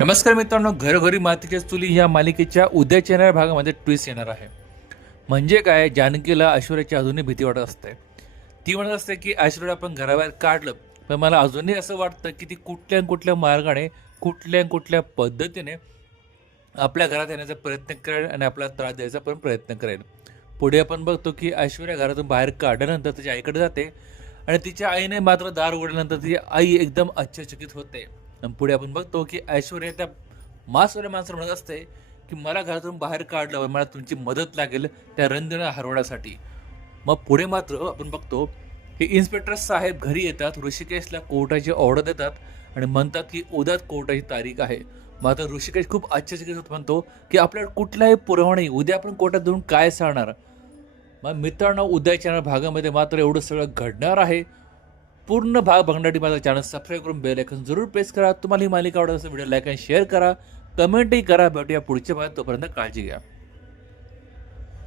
नमस्कार मित्रांनो घरोघरी मातीच्या चुली या मालिकेच्या उद्याच्या येणाऱ्या भागामध्ये ट्विस्ट येणार आहे. म्हणजे काय? जानकीला ऐश्वर्याची अजूनही भीती वाटत असते. ती म्हणत असते की ऐश्वर्या आपण घराबाहेर काढलं पण मला अजूनही असं वाटतं की ती कुठल्या कुठल्या मार्गाने कुठल्या कुठल्या पद्धतीने आपल्या घरात येण्याचा प्रयत्न करेल आणि आपला त्रास द्यायचा पण प्रयत्न करेल. पुढे आपण बघतो की ऐश्वर्या घरातून बाहेर काढल्यानंतर तिच्या आईकडे जाते आणि तिच्या आईने मात्र दार उघडल्यानंतर तिची आई एकदम आश्चर्यचकित होते. पुढे आपण बघतो की ऐश्वर्या त्या मासवाल्या माणसाला म्हणत असते की मला घरातून बाहेर काढलं मला तुमची मदत लागेल त्या रंजना हरवण्यासाठी. मग पुढे मात्र आपण बघतो की इन्स्पेक्टर साहेब घरी येतात ऋषिकेशला कोर्टाची ऑर्डर देतात आणि म्हणतात की उद्याच कोर्टाची तारीख आहे. मात्र ऋषिकेश खूप आश्चर्यचकित म्हणतो की आपल्याला कुठलाही पुरावा नाही उद्या आपण कोर्टात जाऊन काय सांगणार? मग मित्रांनो उद्याच्या भागामध्ये मात्र एवढं सगळं घडणार आहे. पूर्ण भाग बघण्यासाठी माझा चॅनल सबस्क्राईब करून बेल ऐकून जरूर प्रेस करा. तुम्हाला ही मालिका आवडत असेल व्हिडिओ लाईक आणि शेअर करा. कमेंटही करा. भेटूया पुढच्या भागात. तोपर्यंत काळजी घ्या.